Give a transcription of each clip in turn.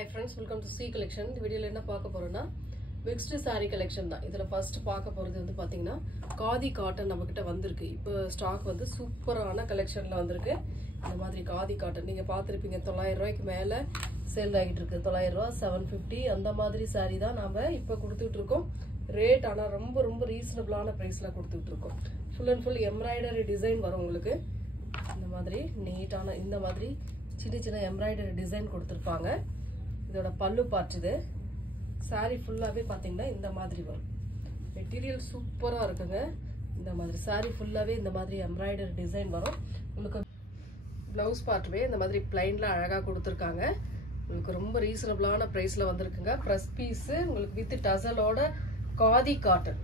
Hi friends, welcome to C collection. இந்த வீடியோல என்ன பார்க்க போறோம்னா mixed saree collection தான். இதுல first பார்க்க போறது வந்து பாத்தீங்கன்னா காதி காட்டன் நம்மகிட்ட வந்திருக்கு. இப்போ ஸ்டாக் வந்து சூப்பரான கலெக்ஷன்ல வந்திருக்கு. இந்த மாதிரி காதி காட்டன் நீங்க பாத்திருப்பீங்க 900 ரூபாய்க்கு மேல சேல் ஆகிட்டு இருக்கு. 900 ரூபாய் 750 அந்த மாதிரி saree தான் நாம இப்போ கொடுத்துட்டு இருக்கோம். ரேட் ஆனா ரொம்ப ரீசனபிளான பிரைஸ்ல கொடுத்துட்டு இருக்கோம். Full and full embroidery design வரும் உங்களுக்கு. இந்த மாதிரி நீட்டான இந்த மாதிரி சின்ன எம்ப்ராய்டரி டிசைன் கொடுத்திருப்பாங்க. இதோட பல்லு பார்ட் இது. saree ஃபுல்லாவே பாத்தீங்கன்னா இந்த மாதிரி வரும். மெட்டீரியல் சூப்பரா இருக்குங்க. இந்த மாதிரி saree ஃபுல்லாவே இந்த மாதிரி எம்ப்ராய்டரி டிசைன் வரும். உங்களுக்கு ப்ளவுஸ் பார்ட்வே இந்த மாதிரி ப்ளைன்ல அழகா கொடுத்திருக்காங்க. உங்களுக்கு ரொம்ப ரீசனபிளான பிரைஸ்ல வந்திருக்குங்க. பிரஸ் பீஸ் உங்களுக்கு வித் டசலோட காதி காட்டன்.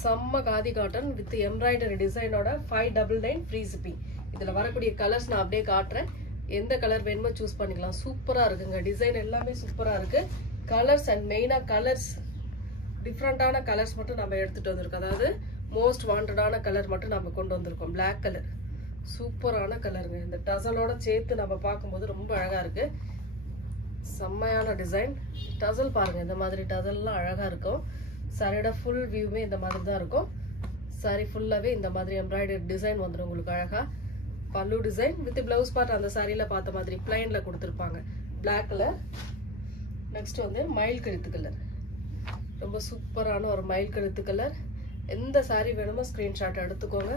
செம்ம காதி காட்டன் வித் எம்ப்ராய்டரி டிசைனோட 599 ஃப்ரீ ஷிப்பிங். இதுல வரக்கூடிய கலர்ஸ் நான் அப்படியே காட்டுறேன். எந்த கலர் வேணுமோ சூஸ் பண்ணிக்கலாம். சூப்பரா இருக்குங்க. டிசைன் எல்லாமே சூப்பரா இருக்கு. கலர்ஸ் அண்ட் மெயினா கலர்ஸ் டிஃப்ரெண்டான கலர்ஸ் மட்டும் நம்ம எடுத்துட்டு வந்திருக்கோம். அதாவது மோஸ்ட் வாண்டடான கலர் மட்டும் நம்ம கொண்டு வந்திருக்கோம். பிளாக் கலர் சூப்பரான கலருங்க. இந்த டசலோட சேர்த்து நம்ம பார்க்கும்போது ரொம்ப அழகா இருக்கு. செம்மையான டிசைன். டசல் பாருங்க, இந்த மாதிரி டசல்லாம் அழகா இருக்கும். சாரியோட ஃபுல் வியூமே இந்த மாதிரி தான் இருக்கும். சாரி ஃபுல்லாவே இந்த மாதிரி எம்ப்ராய்டரி டிசைன் வந்துடும் உங்களுக்கு அழகா. பல்லு டிசைன் வித் பிளவுஸ் பார்ட் அந்த சாரியில பார்த்த மாதிரி பிளைன்ல கொடுத்திருப்பாங்க. Black colour. நெக்ஸ்ட் வந்து மயில் கழுத்து கலர். ரொம்ப சூப்பரான ஒரு மயில் கழுத்து கலர். எந்த சாரி வேணுமோ ஸ்கிரீன்ஷாட் எடுத்துக்கோங்க.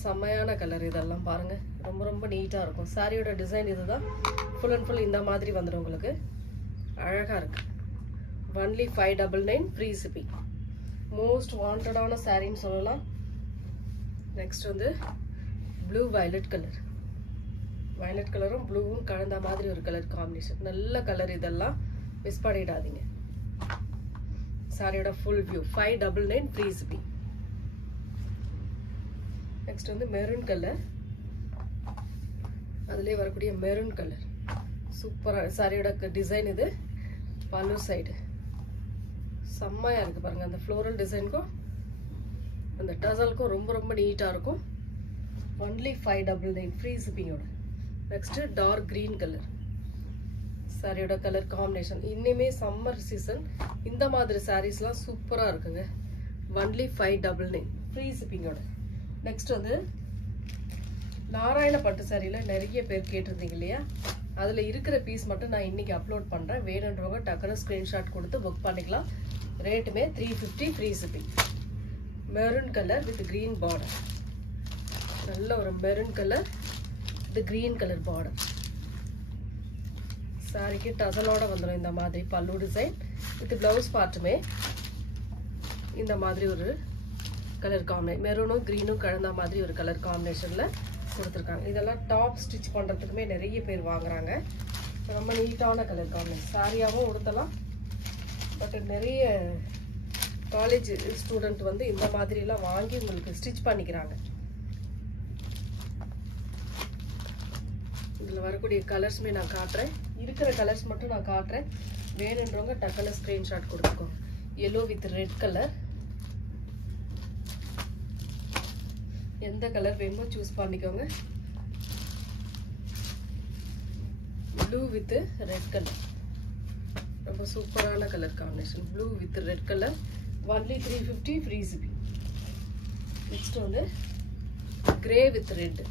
செம்மையான கலர் இதெல்லாம் பாருங்க. ரொம்ப நீட்டா இருக்கும். சாரியோட டிசைன் இதுதான். ஃபுல் அண்ட் ஃபுல் இந்த மாதிரி வந்துடும் உங்களுக்கு. அழகா இருக்கு. Only 599 free shipping. மோஸ்ட் வாண்டடான சாரின்னு சொல்லலாம். நெக்ஸ்ட் வந்து ப்ளூ வயலட் கலர். வயலட் கலரும் ப்ளூவும் கலந்த மாதிரி ஒரு கலர் காம்பினேஷன். நல்ல கலர் இதெல்லாம். மிஸ் பண்ணிடாதீங்க. சாரியோட full view 599 free shipping. Next வந்து மெரூன் கலர். அதுலயே வரக்கூடிய மெரூன் கலர் சூப்பரா. சாரியோட டிசைன் இது. பல்லு சைடு செம்மையா இருக்கு பாருங்க. அந்த ஃப்ளோரல் டிசைனுக்கும் அந்த டசலுக்கும் ரொம்ப நீட்டா இருக்கும். ஒன்லி 599 ஃப்ரீ ஷிப்பிங்கோட. Next dark green colour. சாரியோட கலர் காம்பினேஷன். இன்னுமே சம்மர் சீசன் இந்த மாதிரி சாரீஸ்லாம் சூப்பரா இருக்குங்க. ஒன்லி 599 ஃப்ரீ ஷிப்பிங்கோட. நெக்ஸ்ட் வந்து நாராயண பட்டு சாரியில நிறைய பேர் கேட்டிருந்தீங்க இல்லையா? அதுல இருக்கிற பீஸ் மட்டும் நான் இன்னைக்கு அப்லோட் பண்றேன். வேணுன்றவங்க டக்குனு ஸ்கிரீன்ஷாட் கொடுத்து புக் பண்ணிக்கலாம். ரேட்டுமே 350 free shipping. Maroon colour with green border. நல்ல ஒரு maroon colour with green colour border. சாரிக்கு டசலோட வந்துடும் இந்த மாதிரி பல்லு டிசைன் வித் பிளவுஸ் பார்ட்டுமே இந்த மாதிரி ஒரு கலர் காம்பினேஷன். மெரூனும் கிரீனும் கலந்த மாதிரி ஒரு கலர் காம்பினேஷன்ல கொடுத்துருக்காங்க. இதெல்லாம் டாப் ஸ்டிச் பண்றதுக்குமே நிறைய பேர் வாங்குறாங்க. ரொம்ப நீட்டான கலர் காம்பினேஷன். சாரியாவும் உடுத்தலாம். பட் நிறைய காலேஜ் ஸ்டூடெண்ட் வந்து இந்த மாதிரி எல்லாம் வாங்கி உங்களுக்கு ஸ்டிச் பண்ணிக்கிறாங்க. இதுல வரக்கூடிய கலர்ஸ்மே நான் காட்டுறேன். இருக்கிற கலர்ஸ் மட்டும் நான் காட்டுறேன். வேணுன்றவங்க டக்குனு ஸ்கிரீன்ஷாட் கொடுத்துக்கோங்க. yellow with red colour. எந்த கலர் வேணுமோ சூஸ் பண்ணிக்கோங்க. Blue with red colour. ரொம்ப சூப்பரான colour combination. Blue with red colour. Only 350 free shipping. Next வந்து கிரே வித் ரெட்.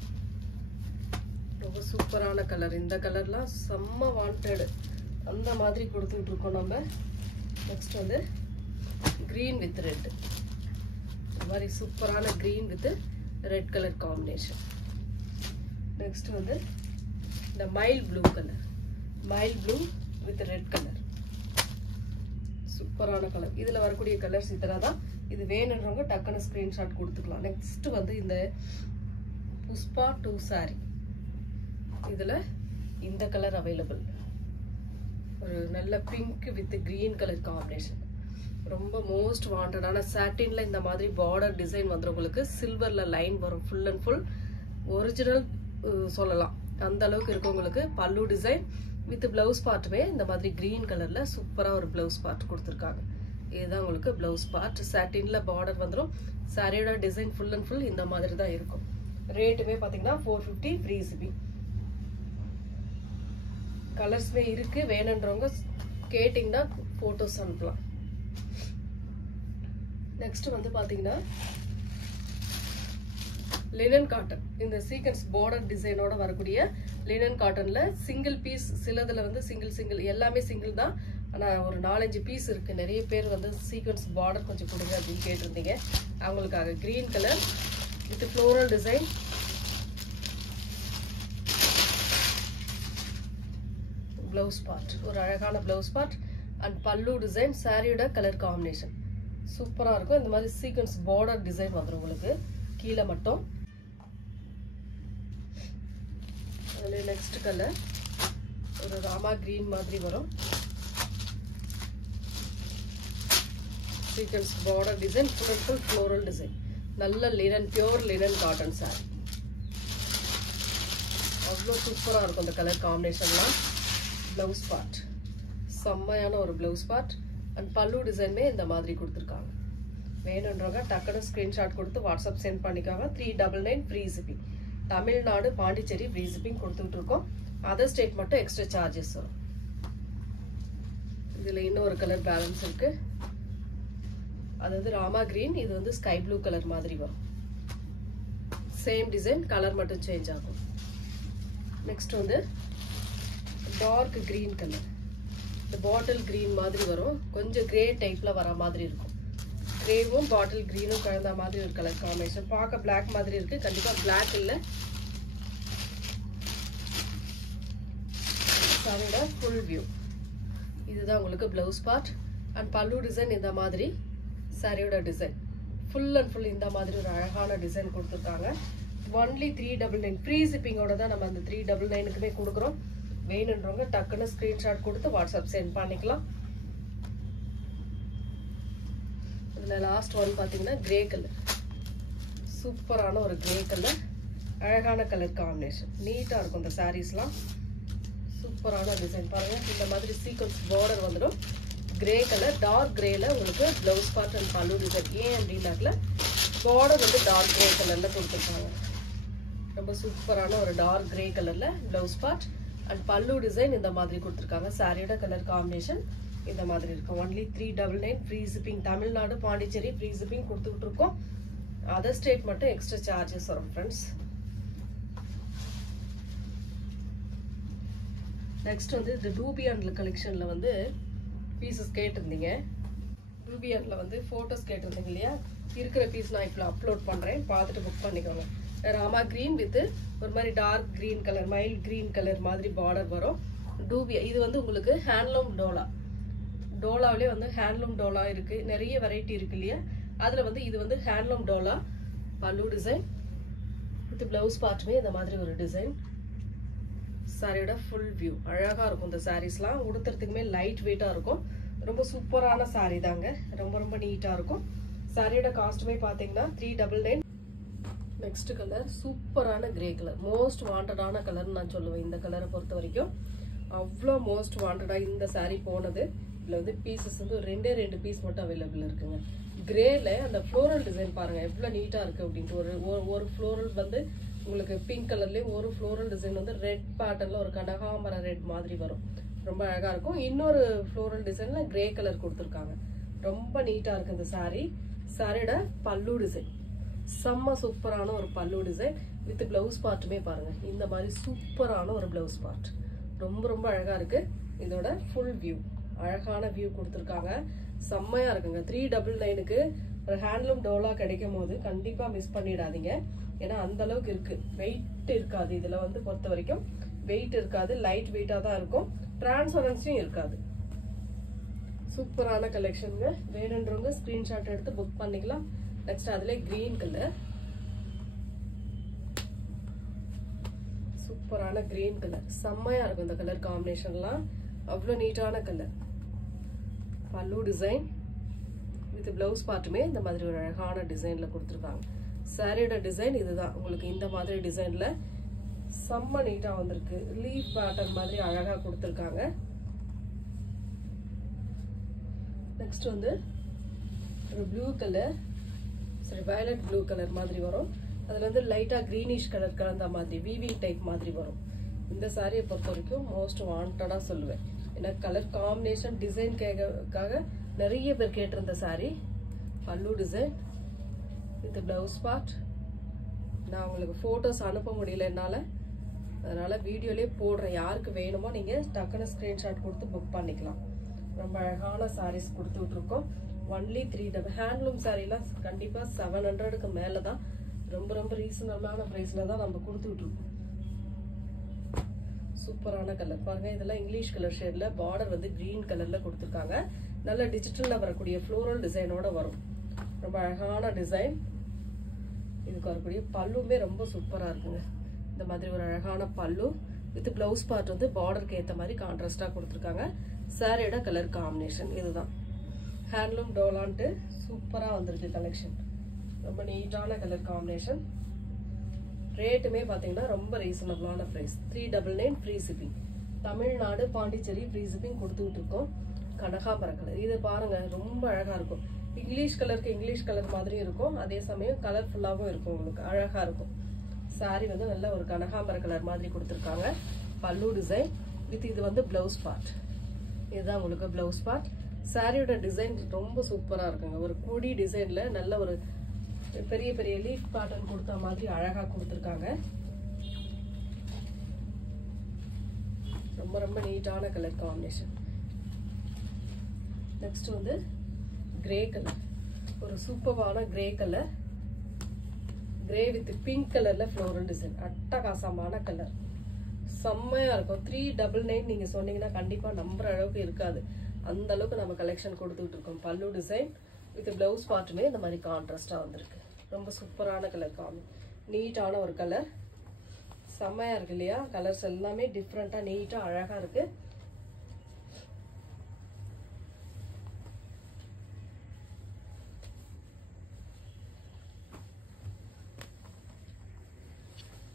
ரொம்ப சூப்பரான கலர். இந்த கலர்லாம் செம்ம வாண்டட். அந்த மாதிரி கொடுத்துட்டு இருக்கோம் நம்ம. நெக்ஸ்ட் வந்து கிரீன் வித் ரெட். இந்த மாதிரி சூப்பரான green with red colour combination. Next வந்து இந்த mile blue colour. Mile blue with red colour. சூப்பரான கலர். இதுல வரக்கூடிய கலர்ஸ் இதெல்லாம் தான். இது வேணுன்றவங்க டக்குனு ஸ்கிரீன்ஷாட் கொடுத்துக்கலாம். நெக்ஸ்ட் வந்து இந்த புஷ்பா 2 சாரி. இதுல இந்த கலர் அவைலபிள். ஒரு நல்ல pink with green colour combination. ரொம்ப மோஸ்ட் வாண்டடான சாட்டின்ல இந்த மாதிரி பார்டர் டிசைன் வந்து உங்களுக்கு சில்வர்ல லைன் வரும். ஃபுல் அண்ட் ஃபுல் ஒரிஜினல் சொல்லலாம். அந்த அளவுக்கு இருக்கு உங்களுக்கு. பல்லு டிசைன் வித் பிளவுஸ் பார்ட்டுமே இந்த மாதிரி கிரீன் கலர்ல சூப்பரா ஒரு பிளவுஸ் பார்ட் கொடுத்துருக்காங்க. இதுதான் உங்களுக்கு பிளவுஸ் பார்ட். சாட்டின்ல பார்டர் வந்துடும். சாரியோட டிசைன் ஃபுல் அண்ட் ஃபுல் இந்த மாதிரி தான் இருக்கும். ரேட்டுமே பாத்தீங்கன்னா 450 ஃப்ரீ ஷிப்பிங். கலர்ஸ்மே இருக்கு. வேணுன்றவங்க கேட்டிங்கன்னா போட்டோஸ் அனுப்பலாம். நெக்ஸ்ட் வந்து பாத்தீங்கன்னா லினன் காட்டன். இந்த சீக்வென்ஸ் பார்டர் டிசைனோட வரக்கூடிய லினன் காட்டன்ல சிங்கிள் பீஸ், சிலதுல வந்து சிங்கிள் எல்லாமே சிங்கிள் தான். ஆனா ஒரு 4-5 பீஸ் இருக்கு. நிறைய பேர் வந்து சீக்வென்ஸ் பார்டர் கொஞ்சம் கொடுங்க அப்படின்னு கேட்டிருந்தீங்க. அவங்களுக்காக green colour with floral design. Blouse part ஒரு அழகான பிளவுஸ் பார்ட் அண்ட் பல்லு டிசைன். சாரியோட கலர் காம்பினேஷன் சூப்பரா இருக்கும். இந்த மாதிரி சீக்வென்ஸ் பார்டர் டிசைன் வந்துடும் உங்களுக்கு கீழே மட்டும். அதுல நெக்ஸ்ட் கலர் ஒரு ராமா கிரீன் மாதிரி வரும். Sequence border design, full floral design. நல்ல linen, pure linen cotton sari. அவ்வளோ சூப்பரா இருக்கும் இந்த கலர் காம்பினேஷன்லாம். பிளவுஸ் பார்ட் செம்மையான ஒரு பிளவுஸ் பார்ட் அண்ட் பல்லு டிசைன்மே இந்த மாதிரி கொடுத்துருக்காங்க. வேணுன்றவங்க டக்குனு ஸ்கிரீன்ஷாட் கொடுத்து வாட்ஸ்அப் சென்ட் பண்ணிக்காங்க. 399 free shipping. Tamil Nadu Pondicherry free shipping கொடுத்துட்டு இருக்கோம். அதர் ஸ்டேட் மட்டும் எக்ஸ்ட்ரா சார்ஜஸ் வரும். இதுல இன்னொரு கலர் பேலன்ஸ் இருக்கு. அது வந்து ராமா கிரீன், இது வந்து ஸ்கை ப்ளூ கலர் மாதிரி வரும். சேம் டிசைன், கலர் மட்டும் சேஞ்ச் ஆகும். நெக்ஸ்ட் வந்து டார்க் கிரீன் கலர். இந்த பாட்டில் கிரீன் மாதிரி வரும். கொஞ்சம் கிரே டைப்ல வர மாதிரி இருக்கும். கிரேவும் பாட்டில் கிரீனும் கலந்த மாதிரி ஒரு கலர் காம்பினேஷன். பார்க்க பிளாக் மாதிரி இருக்கு, கண்டிப்பா பிளாக் இல்ல. சாரியோட ஃபுல் வியூ இதுதான் உங்களுக்கு பிளவுஸ் பார்ட் அண்ட் பல்லு டிசைன். இந்த மாதிரி சாரியோட டிசைன் ஃபுல் அண்ட் ஃபுல் இந்த மாதிரி ஒரு அழகான டிசைன் கொடுத்துருக்காங்க. ஒன்லி 399 ஃப்ரீ ஷிப்பிங்கோட தான் நம்ம அந்த 399க்குமே கொடுக்குறோம். வேணுன்றவங்க டக்குன்னு ஸ்கிரீன்ஷாட் கொடுத்து வாட்ஸ்அப் சென்ட் பண்ணிக்கலாம். இதுல லாஸ்ட் ஒன் பாத்தீங்கன்னா கிரே கலர். சூப்பரான ஒரு கிரே கலர், அழகான கலர் காம்பினேஷன். நீட்டா இருக்கும் இந்த சாரீஸ்லாம். சூப்பரான டிசைன் பாருங்க. இந்த மாதிரி சீக்வென்ஸ் பார்டர் வந்துடும். கிரே கலர், டார்க் கிரேல உங்களுக்கு பிளவுஸ் பார்ட் அண்ட் பல்லு டிசைன். ஏன் அப்படின்னாக்கல பார்டர் வந்து டார்க் கிரே கலர்ல கொடுத்துருக்காங்க. ரொம்ப சூப்பரான ஒரு டார்க் கிரே கலர்ல பிளவுஸ் பார்ட் அண்ட் பல்லு டிசைன் இந்த மாதிரி கொடுத்துருக்காங்க. சாரியோட கலர் காம்பினேஷன் இந்த மாதிரி இருக்கும். Only 399 free shipping. Tamil Nadu Pondicherry free shipping கொடுத்துட்டு இருக்கோம். அதர் ஸ்டேட் மட்டும் எக்ஸ்ட்ரா சார்ஜஸ் வரும் ஃப்ரெண்ட்ஸ். நெக்ஸ்ட் வந்து இந்த டூபியான்ல கலெக்ஷன்ல வந்து பீசஸ் கேட்டிருந்தீங்க. டூபியான்ல வந்து போட்டோஸ் கேட்டிருந்தீங்க இல்லையா? இருக்கிற பீஸ் நான் இப்போ அப்லோட் பண்றேன், பார்த்துட்டு புக் பண்ணிக்கோங்க. ராமா கிரீன் வித் ஒரு மாதிரி dark green colour, mild green colour மாதிரி பார்டர் வரும். டூபியா இது வந்து உங்களுக்கு ஹேண்ட்லூம் டோலா. டோலாவிலே வந்து ஹேண்ட்லூம் டோலா இருக்கு, நிறைய வெரைட்டி இருக்கு இல்லையா? அதுல வந்து இது வந்து ஹேண்ட்லூம் டோலா. பல்லு டிசைன் வித் பிளவுஸ் பார்ட்டுமே இந்த மாதிரி ஒரு டிசைன். சாரியோட ஃபுல் வியூ அழகா இருக்கும். இந்த சாரீஸ்லாம் உடுத்துறதுக்குமே லைட் வெயிட்டா இருக்கும். ரொம்ப சூப்பரான சாரி தாங்க. ரொம்ப ரொம்ப நீட்டா இருக்கும். சாரியோட காஸ்ட்டுமே பாத்தீங்கன்னா 399. நெக்ஸ்ட் கலர் சூப்பரான கிரே கலர். மோஸ்ட் வாண்டடான கலர்னு நான் சொல்லுவேன். இந்த கலரை பொறுத்த வரைக்கும் அவ்வளோ மோஸ்ட் வாண்டடா இந்த சாரி போனது. இதுல வந்து பீசஸ் வந்து ரெண்டு பீஸ் மட்டும் அவைலபிள் இருக்குங்க. கிரேல அந்த ஃப்ளோரல் டிசைன் பாருங்க எவ்வளவு நீட்டா இருக்கு அப்படின்ட்டு. ஒரு ஃப்ளோரல் வந்து உங்களுக்கு பிங்க் கலர்லயும், ஒரு ஃப்ளோரல் டிசைன் வந்து ரெட் பேட்டர்ன்ல ஒரு கனகாமர ரெட் மாதிரி வரும். ரொம்ப அழகா இருக்கும். இன்னொரு ஃப்ளோரல் டிசைன்ல கிரே கலர் கொடுத்துருக்காங்க. ரொம்ப நீட்டா இருக்கு இந்த சாரி. சாரியோட பல்லு டிசைன் செம்ம சூப்பரான ஒரு பல்லு டிசைன் வித் பிளவுஸ் பார்ட்டுமே பாருங்க இந்த மாதிரி சூப்பரான ஒரு பிளவுஸ் பார்ட். ரொம்ப ரொம்ப அழகா இருக்கு. இதோட ஃபுல் வியூ அழகான வியூ கொடுத்துருக்காங்க. செம்மையா இருக்குங்க. 399க்கு ஒரு ஹேண்ட்லூம் டோலா கிடைக்கும் போது கண்டிப்பா மிஸ் பண்ணிடாதீங்க. ஏன்னா அந்த அளவுக்கு இருக்கு. வெயிட் இருக்காது. இதுல வந்து பொறுத்த வரைக்கும் வெயிட் இருக்காது, லைட் வெயிட்டா தான் இருக்கும். டிரான்ஸ்பரன்சியும் இருக்காது. சூப்பரான கலெக்ஷனுங்க. வேணுன்றவங்க ஸ்கிரீன்ஷாட் எடுத்து புக் பண்ணிக்கலாம். நெக்ஸ்ட் அதுல கிரீன் கலர், சூப்பரான கிரீன் கலர். செம்மையா இருக்கும் இந்த கலர் காம்பினேஷன்லாம். அவ்வளோ நீட்டான கலர். பல்லு டிசைன் வித் பிளவுஸ் பார்ட்டுமே இந்த மாதிரி ஒரு அழகான டிசைன்ல கொடுத்துருக்காங்க. சாரியோட டிசைன் இதுதான். உங்களுக்கு இந்த மாதிரி டிசைன்ல செம்ம நீட்டா வந்திருக்கு. லீஃப் பேட்டர்ன் மாதிரி அழகா கொடுத்துருக்காங்க. நெக்ஸ்ட் வந்து ஒரு ப்ளூ கலர், சரி வயலட் ப்ளூ கலர் மாதிரி வரும். அதுல வந்து லைட்டா கிரீனிஷ் கலர் கலந்த மாதிரி வீவிங் டைப் மாதிரி வரும். இந்த சாரியை பொறுத்த வரைக்கும் மோஸ்ட் வாண்டடா சொல்லுவேன். ஏன்னா கலர் காம்பினேஷன் டிசைன்காக நிறைய பேர் கேட்டிருந்த சாரி. பல்லு டிசைன் வித் பிளவுஸ் பார்ட். நான் உங்களுக்கு போட்டோஸ் அனுப்ப முடியல என்னால, அதனால வீடியோலயே போடுறேன். யாருக்கு வேணுமோ நீங்க டக்குன்னு ஸ்கிரீன்ஷாட் கொடுத்து புக் பண்ணிக்கலாம். ரொம்ப அழகான சாரீஸ் கொடுத்து விட்டுருக்கோம். ஒன்லி 3 ஹேண்ட்லூம் சாரீலாம் கண்டிப்பா 700க்கு மேலதான். ரொம்ப ரொம்ப ரீசனபிளான பிரைஸ்ல தான் நம்ம கொடுத்து விட்டுருக்கோம். சூப்பரான கலர் பாருங்க. இதெல்லாம் இங்கிலீஷ் கலர் ஷேட்ல, பார்டர் வந்து கிரீன் கலர்ல கொடுத்துருக்காங்க. நல்ல டிஜிட்டல்ல வரக்கூடிய ஃப்ளோரல் டிசைனோட வரும். ரொம்ப அழகான டிசைன். இதுக்கு வரக்கூடிய பல்லுமே ரொம்ப சூப்பரா இருக்குங்க. இந்த மாதிரி ஒரு அழகான பல்லு வித் பிளவுஸ் பார்ட் வந்து பார்டருக்கு ஏற்ற மாதிரி கான்ட்ராஸ்டா கொடுத்துருக்காங்க. சாரியோட கலர் காம்பினேஷன் இதுதான். ஹேண்ட்லூம் டோலான்ட்டு சூப்பரா வந்திருக்கு கலெக்ஷன். ரொம்ப நீட்டான கலர் காம்பினேஷன். ரேட்டுமே பாத்தீங்கன்னா ரொம்ப ரீசனபிளான price. 399 free shipping. Tamil Nadu Pondicherry free shipping கொடுத்துட்டு இருக்கோம். கனகாம்பர கலர் இது பாருங்க, ரொம்ப அழகா இருக்கும். இங்கிலீஷ் கலருக்கு இங்கிலீஷ் கலர் மாதிரி இருக்கும், அதே சமயம் கலர்ஃபுல்லாவும் இருக்கும். உங்களுக்கு அழகா இருக்கும். சாரி வந்து நல்ல ஒரு கனகாம்பர கலர் மாதிரி கொடுத்துருக்காங்க. பல்லு டிசைன் வித் இது வந்து பிளவுஸ் பார்ட். இதுதான் உங்களுக்கு பிளவுஸ் பார்ட். சாரியோட டிசைன் ரொம்ப சூப்பரா இருக்குங்க. ஒரு கொடி டிசைன்ல நல்ல ஒரு பெரிய பெரிய லீஃப் பேட்டர்ன் கொடுத்த மாதிரி அழகா கொடுத்துருக்காங்க. ரொம்ப ரொம்ப நீட்டான கலர் காம்பினேஷன். நெக்ஸ்ட் வந்து கிரே கலர். ஒரு சூப்பரான grey colour. Grey with pink கலர்ல ஃப்ளோரல் டிசைன். அட்டகாசமான கலர், செம்மையா இருக்கும். 399 நீங்க சொன்னீங்கன்னா கண்டிப்பா நம்புற அளவுக்கு இருக்காது. அந்த அளவுக்கு நம்ம கலெக்ஷன் கொடுத்துட்டு இருக்கோம். பல்லு டிசைன் வித் பிளவுஸ் பார்ட்டுமே இந்த மாதிரி கான்ட்ராஸ்டா வந்திருக்கு. ரொம்ப சூப்பரான கலர் காமி, நீட்டான ஒரு கலர். செம்மையா இருக்கு இல்லையா? கலர்ஸ் எல்லாமே டிஃப்ரெண்டா நீட்டா அழகா இருக்கு.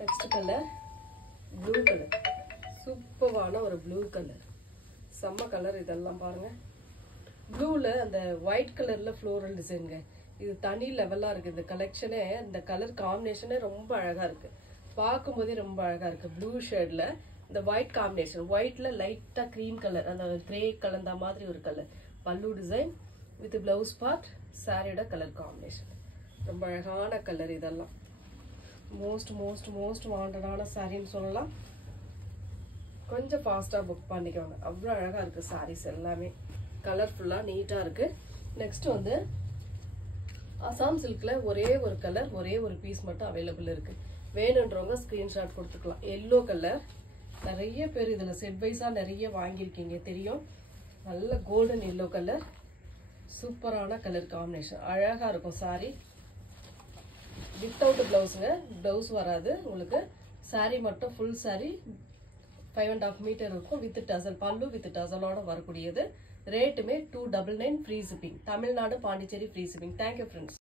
Next colour blue colour. சூப்பரான ஒரு ப்ளூ கலர், செம்ம கலர். இதெல்லாம் பாருங்க, ப்ளூல அந்த ஒயிட் கலர்ல ஃப்ளோரல் டிசைன்ங்க. இது தனி லெவலா இருக்கு. இந்த கலெக்ஷனே, இந்த கலர் காம்பினேஷனே ரொம்ப அழகா இருக்கு. பார்க்கும்போதே ரொம்ப அழகா இருக்கு. ப்ளூ ஷேட்ல இந்த ஒயிட் காம்பினேஷன், ஒயிட்ல லைட்டா கிரீம் கலர், அந்த கிரே கலந்த மாதிரி ஒரு கலர். பல்லு டிசைன் வித் பிளவுஸ் பார்ட். சாரியோட கலர் காம்பினேஷன் ரொம்ப அழகான கலர். இதெல்லாம் மோஸ்ட் மோஸ்ட் மோஸ்ட் வாண்டடான சாரின்னு சொல்லலாம். கொஞ்சம் ஃபாஸ்டா புக் பண்ணிக்கோங்க. அவ்வளோ அழகா இருக்கு சாரீஸ் எல்லாமே. கலர்ஃபுல்லா நீட்டா இருக்கு. நெக்ஸ்ட் வந்து அசாம் சில்க்ல ஒரே ஒரு கலர், ஒரே ஒரு பீஸ் மட்டும் அவைலபிள் இருக்கு. வேணுன்றவங்க ஸ்கிரீன்ஷாட் கொடுத்துக்கலாம். Yellow colour. நிறைய பேர் இதுல செட் வைஸா நிறைய வாங்கியிருக்கீங்க தெரியும். நல்ல கோல்டன் எல்லோ கலர். சூப்பரான கலர் காம்பினேஷன், அழகா இருக்கும் சாரி. வித்தவுட் பிளவுஸுங்க, பிளவுஸ் வராது உங்களுக்கு. சாரி மட்டும் ஃபுல் சாரி 5.5 மீட்டர் இருக்கும். வித் டசல், பல்லு வித் டசலோட வரக்கூடியது. ரேட்டுமே 299 free shipping. Tamil Nadu Pondicherry free shipping. Thank you friends.